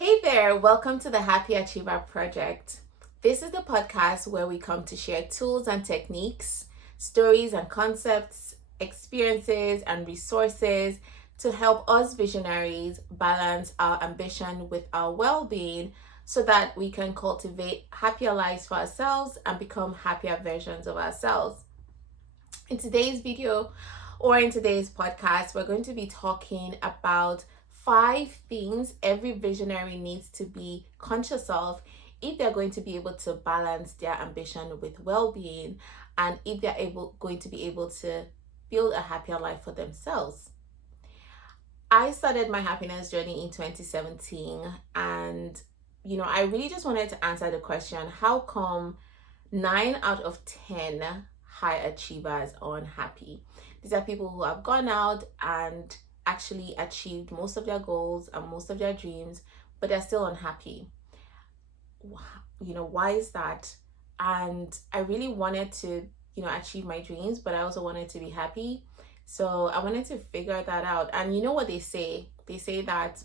Hey there, welcome to the Happy Achiever Project. This is the podcast where we come to share tools and techniques, stories and concepts, experiences and resources to help us visionaries balance our ambition with our well being so that we can cultivate happier lives for ourselves and become happier versions of ourselves. In today's video or in today's podcast, we're going to be talking about 5 things every visionary needs to be conscious of if they're going to be able to balance their ambition with well-being and if they're going to be able to build a happier life for themselves. I started my happiness journey in 2017 and I really just wanted to answer the question, how come 9 out of 10 high achievers are unhappy? These are people who have gone out and actually achieved most of their goals and most of their dreams, but they're still unhappy. Why is that? And I really wanted to, achieve my dreams, but I also wanted to be happy. So I wanted to figure that out. And you know what they say? They say that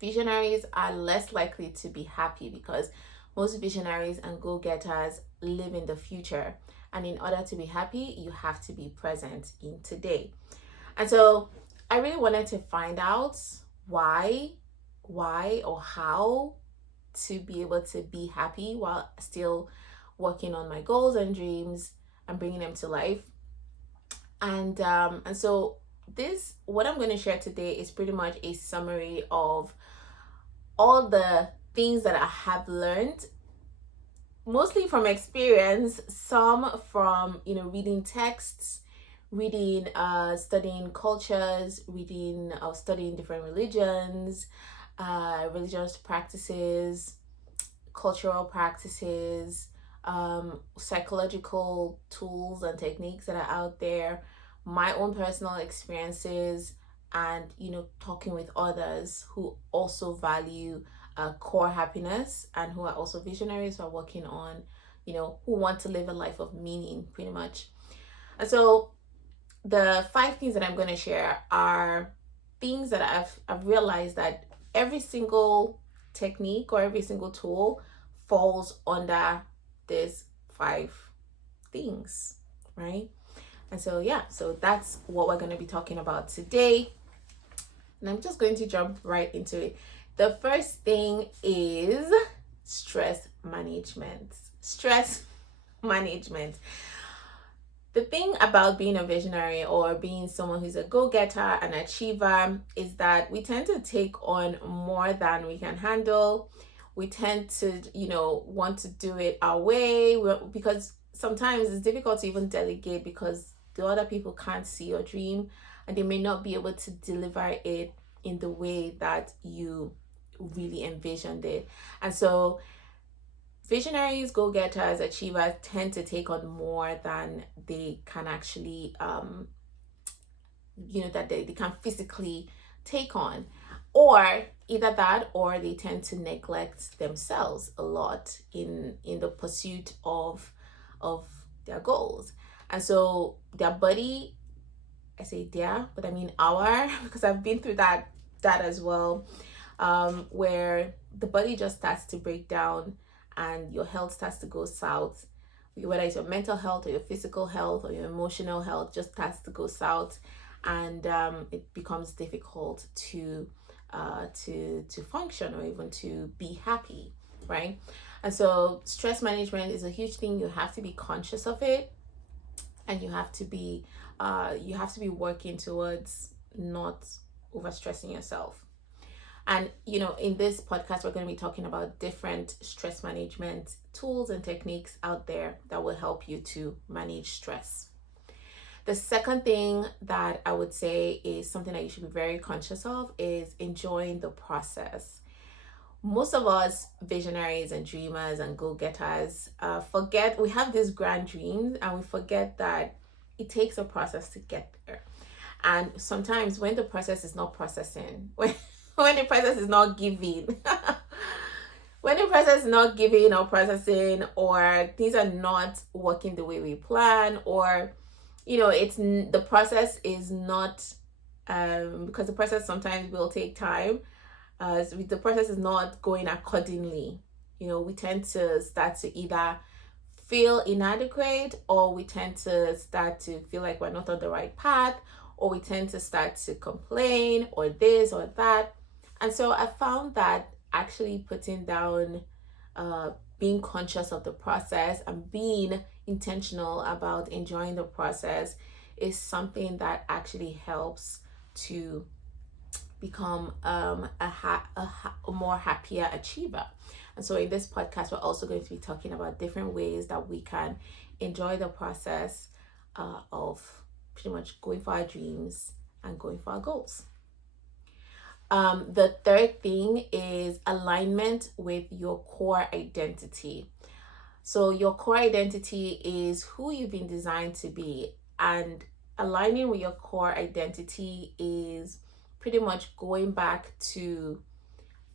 visionaries are less likely to be happy because most visionaries and go-getters live in the future. And in order to be happy, you have to be present in today. And so I really wanted to find out why or how to be able to be happy while still working on my goals and dreams and bringing them to life. And so what I'm going to share today is pretty much a summary of all the things that I have learned, mostly from experience, some from reading texts, reading studying cultures, reading studying different religions, religious practices, cultural practices, psychological tools and techniques that are out there, my own personal experiences, and talking with others who also value core happiness and who are also visionaries who are working on who want to live a life of meaning, pretty much. And so the 5 things that I'm going to share are things that I've realized that every single technique or every single tool falls under these 5 things, right? And so so that's what we're going to be talking about today. And I'm just going to jump right into it. The first thing is stress management. Stress management. The thing about being a visionary or being someone who's a go-getter, an achiever, is that we tend to take on more than we can handle. We tend to, want to do it our way because sometimes it's difficult to even delegate because the other people can't see your dream and they may not be able to deliver it in the way that you really envisioned it. And so visionaries, go-getters, achievers tend to take on more than they can actually that they can physically take on, or either that or they tend to neglect themselves a lot in the pursuit of their goals. And so their body, I say their, but I mean our, because I've been through that as well, where the body just starts to break down and your health starts to go south, whether it's your mental health or your physical health or your emotional health just starts to go south, and it becomes difficult to function or even to be happy, right? And so stress management is a huge thing. You have to be conscious of it, and you have to be working towards not overstressing yourself. And in this podcast, we're going to be talking about different stress management tools and techniques out there that will help you to manage stress. The second thing that I would say is something that you should be very conscious of is enjoying the process. Most of us visionaries and dreamers and go-getters forget we have these grand dreams and we forget that it takes a process to get there. And sometimes when the process is not processing, when the process is not giving, when the process is not giving or processing, or things are not working the way we plan, or it's the process is not because the process sometimes will take time, the process is not going accordingly, we tend to start to either feel inadequate, or we tend to start to feel like we're not on the right path, or we tend to start to complain, or this or that. And so I found that actually putting down, being conscious of the process and being intentional about enjoying the process is something that actually helps to become a more happier achiever. And so in this podcast, we're also going to be talking about different ways that we can enjoy the process of pretty much going for our dreams and going for our goals. The third thing is alignment with your core identity. So your core identity is who you've been designed to be, and aligning with your core identity is pretty much going back to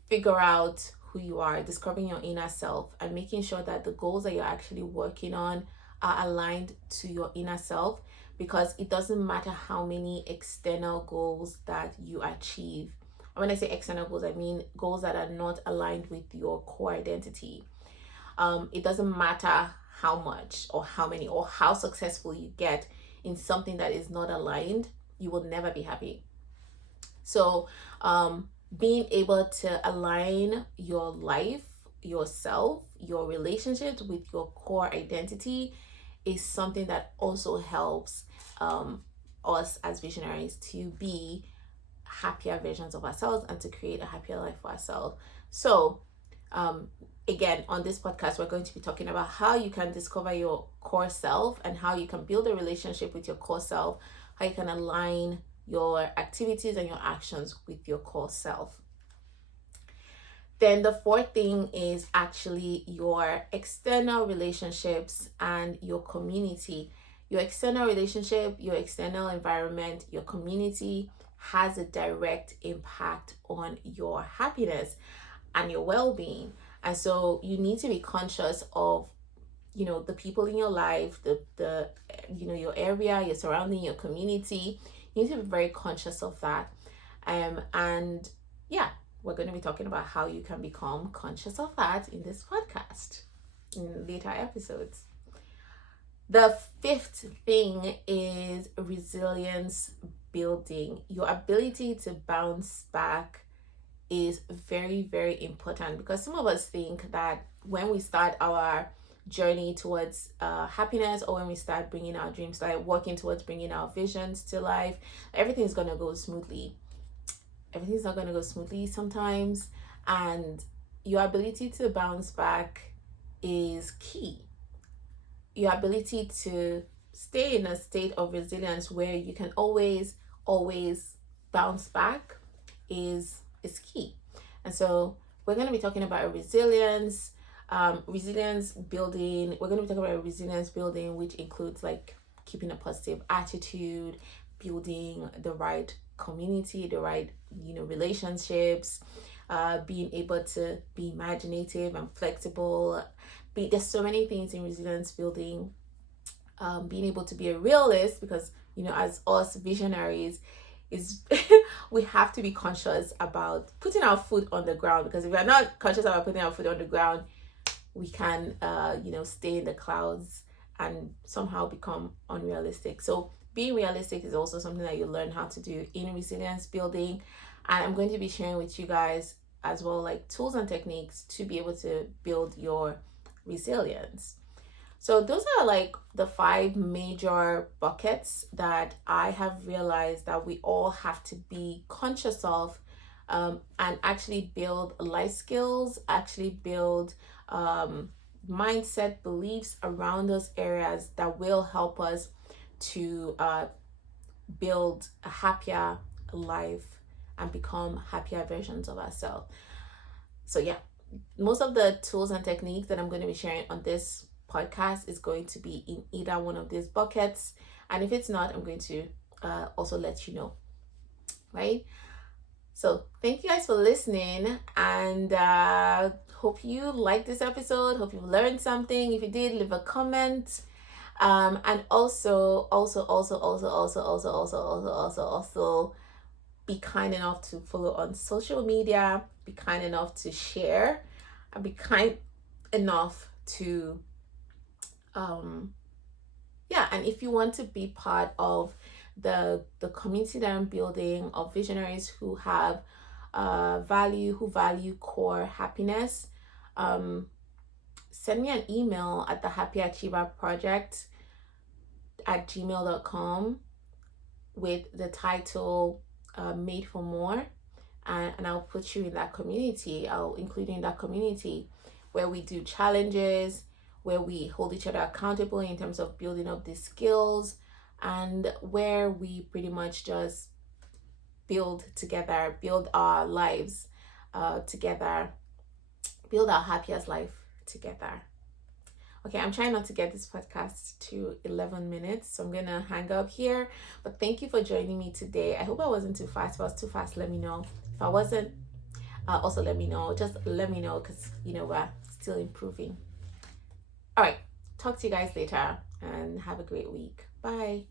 figure out who you are, discovering your inner self, and making sure that the goals that you're actually working on are aligned to your inner self, because it doesn't matter how many external goals that you achieve. And when I say external goals, I mean goals that are not aligned with your core identity. It doesn't matter how much or how many or how successful you get in something that is not aligned, you will never be happy. So being able to align your life, yourself, your relationships with your core identity is something that also helps us as visionaries to be happier versions of ourselves and to create a happier life for ourselves. So again, on this podcast, we're going to be talking about how you can discover your core self and how you can build a relationship with your core self, how you can align your activities and your actions with your core self. Then the fourth thing is actually your external relationships and your community. Your external relationship, your external environment, your community has a direct impact on your happiness and your well-being. And so you need to be conscious of, the people in your life, the your area, your surrounding, your community. You need to be very conscious of that. And yeah, we're going to be talking about how you can become conscious of that in this podcast in later episodes. The fifth thing is resilience building. Your ability to bounce back is very, very important, because some of us think that when we start our journey towards happiness, or when we start bringing our dreams, like working towards bringing our visions to life, everything's going to go smoothly. Everything's not going to go smoothly sometimes, and your ability to bounce back is key. Your ability to stay in a state of resilience where you can always bounce back is key. And so we're going to be talking about resilience building. We're going to be talking about resilience building, which includes like keeping a positive attitude, building the right community, the right relationships, being able to be imaginative and flexible. There's so many things in resilience building. Being able to be a realist, because as us visionaries, is we have to be conscious about putting our foot on the ground, because if we're not conscious about putting our foot on the ground, we can stay in the clouds and somehow become unrealistic. So being realistic is also something that you learn how to do in resilience building, and I'm going to be sharing with you guys as well, like tools and techniques to be able to build your resilience. So those are like the 5 major buckets that I have realized that we all have to be conscious of, and actually build life skills, actually build mindset, beliefs around those areas that will help us to build a happier life and become happier versions of ourselves. So yeah, most of the tools and techniques that I'm going to be sharing on this podcast is going to be in either one of these buckets, and if it's not, I'm going to also let you know, right? So thank you guys for listening, and hope you liked this episode. Hope you learned something. If you did, leave a comment, and also be kind enough to follow on social media be kind enough to share, and be kind enough to yeah. And if you want to be part of the community that I'm building of visionaries who have who value core happiness, send me an email at the Happy Achiever Project at gmail.com with the title Made for More, and I'll put you in that community. I'll include you in that community where we do challenges, where we hold each other accountable in terms of building up these skills, and where we pretty much just build together, build our lives together, build our happiest life together. Okay, I'm trying not to get this podcast to 11 minutes, so I'm gonna hang up here. But thank you for joining me today. I hope I wasn't too fast. If I was too fast, let me know. If I wasn't, also let me know. Just let me know, because we're still improving. All right, talk to you guys later, and have a great week. Bye.